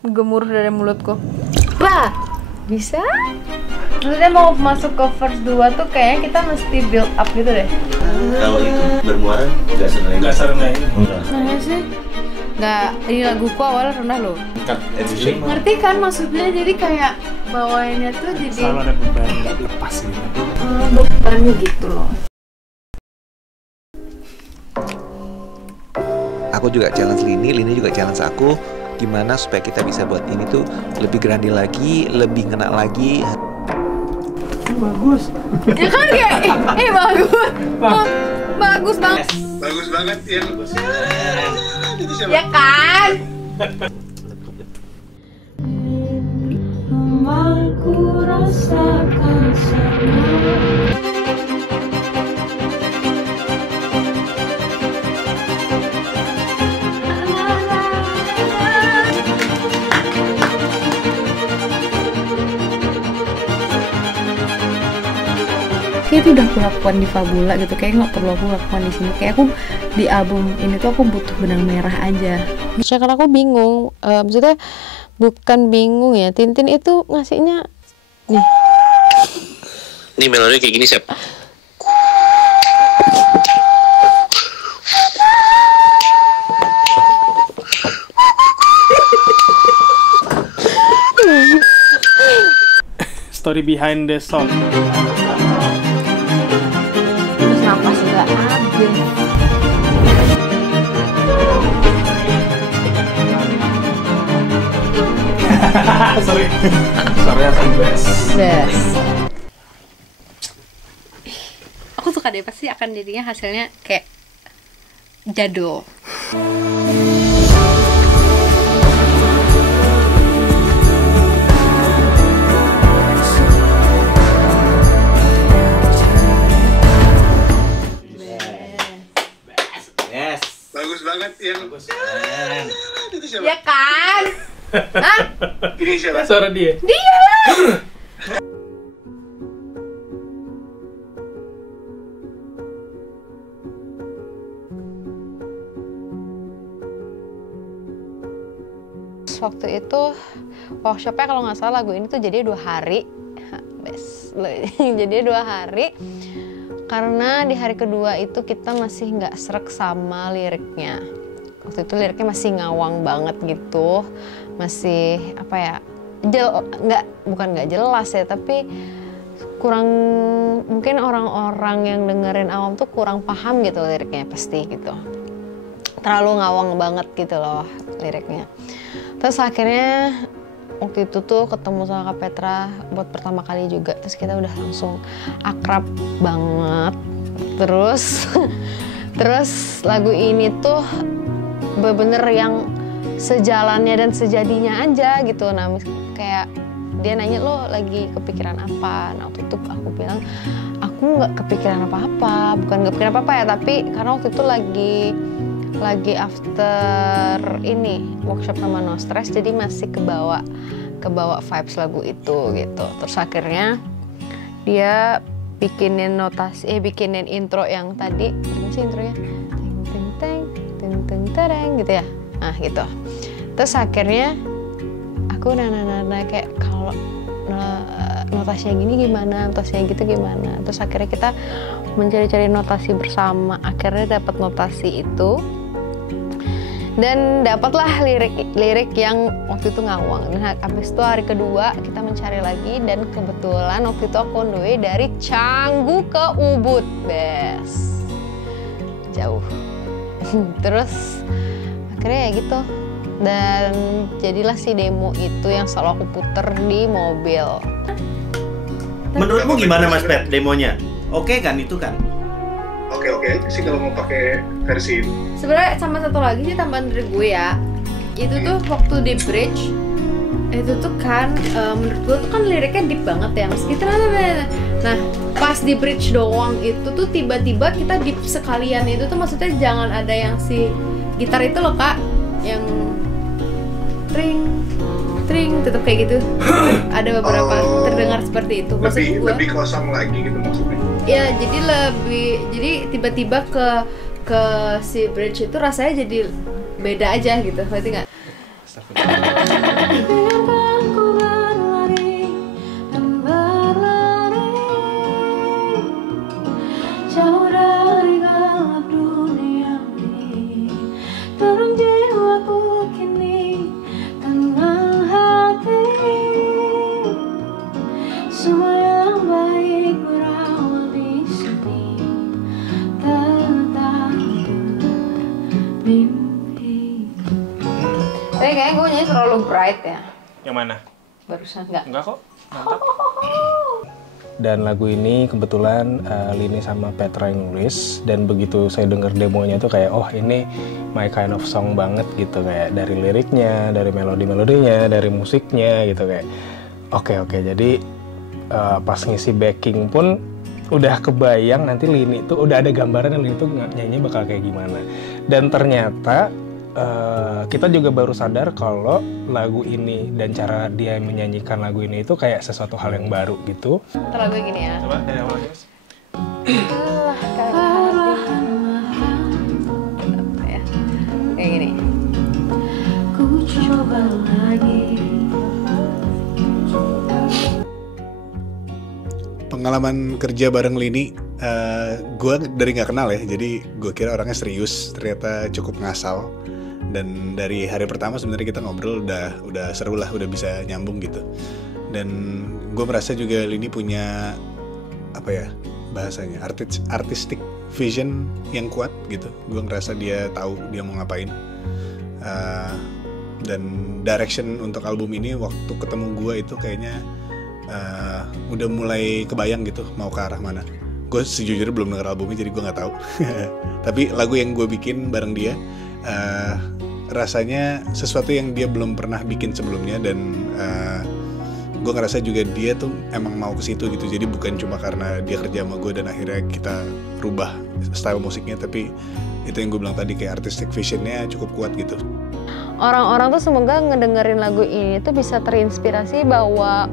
gemuruh dari mulutku. Wah, bisa? Maksudnya mau masuk ke verse 2 tuh kayaknya kita mesti build up gitu deh. Kalau itu bermuara nggak serendah ini. Nggak serendah ini. Nah sih, nggak, ini laguku awalnya rendah loh. Ngerti kan maksudnya? Jadi kayak bawainnya tuh jadi Selalu ada beban nggak lepas gitu. bebannya gitu loh. Aku juga challenge Lini juga challenge aku. Gimana supaya kita bisa buat ini tuh lebih grande lagi, lebih ngena lagi. Bagus. Ya kan kayak, bagus. Bagus banget. Bagus banget ya. Ya kan? Aku rasakan semua. Kayak itu udah aku lakukan di Fabula gitu, kayak nggak perlu aku lakukan di sini. Kayak aku di album ini tuh aku butuh benang merah aja. Karena aku bingung, maksudnya bukan bingung ya, Tintin itu ngasihnya nih. Ini melodi kayak gini, Sep. Story behind the song. Terus napas nggak adil. Sorry. Sorry aku best. Aku suka deh, pasti akan jadinya hasilnya kayak jadul. Bagus banget ya. Itu siapa? Ya kan? Hah? Ini siapa? Suara dia. Dia lah. Waktu itu workshopnya kalau nggak salah lagu ini tuh jadi 2 hari. Jadi 2 hari. Karena di hari kedua itu kita masih nggak srek sama liriknya. Waktu itu liriknya masih ngawang banget gitu, masih apa ya, bukan nggak jelas ya, tapi kurang, mungkin orang-orang yang dengerin awam tuh kurang paham gitu liriknya pasti gitu. Terlalu ngawang banget gitu loh liriknya. Terus akhirnya waktu itu tuh ketemu sama Kak Petra buat pertama kali juga, terus kita udah langsung akrab banget. Terus lagu ini tuh bener-bener yang sejalannya dan sejadinya aja gitu. Nah kayak dia nanya, lo lagi kepikiran apa? Nah waktu itu aku bilang aku nggak kepikiran apa-apa, bukan nggak kepikiran apa-apa ya, tapi karena waktu itu lagi after ini workshop sama No Stress, jadi masih kebawa vibes lagu itu gitu. Terus akhirnya dia bikinin bikinin intro yang tadi, gimana sih intronya? Ting ting ting ting tereng gitu ya. Nah gitu. Terus akhirnya aku nana kayak kalau notasinya gini gimana, notasinya gitu gimana. Terus akhirnya kita mencari-cari notasi bersama, akhirnya dapat notasi itu. Dan dapatlah lirik yang waktu itu ngawang. Dan habis itu hari kedua kita mencari lagi, dan kebetulan waktu itu aku on the way dari Canggu ke Ubud, jauh. Terus akhirnya ya gitu, dan jadilah si demo itu yang selalu aku puter di mobil. Menurutmu gimana Mas Pet demonya? Oke kan itu kan? Oke sih kalau mau pakai versi ini. Sebenarnya sama satu lagi sih tambahan dari gue ya, itu tuh waktu di bridge itu tuh kan menurut gue tuh kan liriknya deep banget ya, meski nah pas di bridge doang itu tuh tiba-tiba kita deep sekalian. Itu tuh maksudnya jangan ada yang si gitar itu loh Kak, yang tring tetap kayak gitu. Ada beberapa terdengar seperti itu. Maksud gue lebih kosong lagi gitu maksudnya. Ya jadi tiba-tiba ke si bridge itu rasanya jadi beda aja gitu, ngerti nggak? Biarkan ku berlari dan berlari jauh dari gelap dunia ini. Terang jiwaku kini tenang hati. Semua yang baik berawal di sini. Tetap bermimpi. Tapi kayaknya gue nyanyi terlalu bright ya. Yang mana? Barusan nggak. Enggak kok, mantap. Dan lagu ini kebetulan Lini sama Petra yang nulis, dan begitu saya denger demonya tuh kayak oh ini my kind of song banget gitu, kayak dari liriknya, dari melodi-melodinya, dari musiknya gitu kayak oke. Jadi pas ngisi backing pun udah kebayang nanti Lini tuh udah ada gambaran Lini tuh nyanyi bakal kayak gimana. Dan ternyata kita juga baru sadar kalau lagu ini dan cara dia menyanyikan lagu ini itu kayak sesuatu hal yang baru gitu. Ntar lagu gini ya. Coba dari awal guys. Ya. Kayak gini. Ku coba lagi. Pengalaman kerja bareng Lini, gue dari nggak kenal ya, jadi gue kira orangnya serius, ternyata cukup ngasal. Dan dari hari pertama sebenarnya kita ngobrol udah seru lah, udah bisa nyambung gitu. Dan gue merasa juga Lini punya apa ya bahasanya, artistic vision yang kuat gitu. Gue ngerasa dia tahu dia mau ngapain. Dan direction untuk album ini waktu ketemu gue itu kayaknya udah mulai kebayang gitu mau ke arah mana. Gue sejujurnya belum denger albumnya jadi gue nggak tahu. Tapi lagu yang gue bikin bareng dia rasanya sesuatu yang dia belum pernah bikin sebelumnya, dan gue ngerasa juga dia tuh emang mau ke situ gitu. Jadi bukan cuma karena dia kerja sama gue dan akhirnya kita rubah style musiknya, tapi itu yang gue bilang tadi kayak artistic visionnya cukup kuat gitu. Orang-orang tuh semoga ngedengerin lagu ini tuh bisa terinspirasi bahwa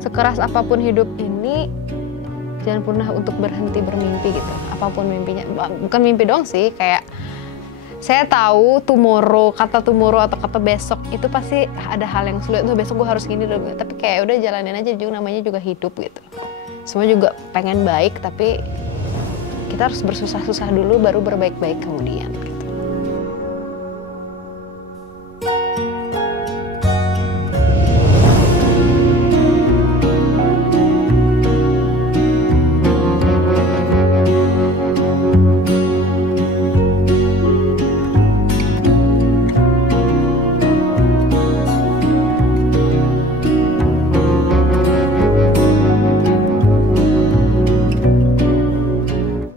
sekeras apapun hidup ini, jangan pernah untuk berhenti bermimpi gitu. Apapun mimpinya, bukan mimpi doang sih, kayak saya tahu tomorrow, kata tomorrow atau kata besok itu pasti ada hal yang sulit tuh, besok gue harus gini dulu. Tapi kayak udah jalanin aja, juga namanya juga hidup gitu. Semua juga pengen baik, tapi kita harus bersusah-susah dulu baru berbaik-baik kemudian.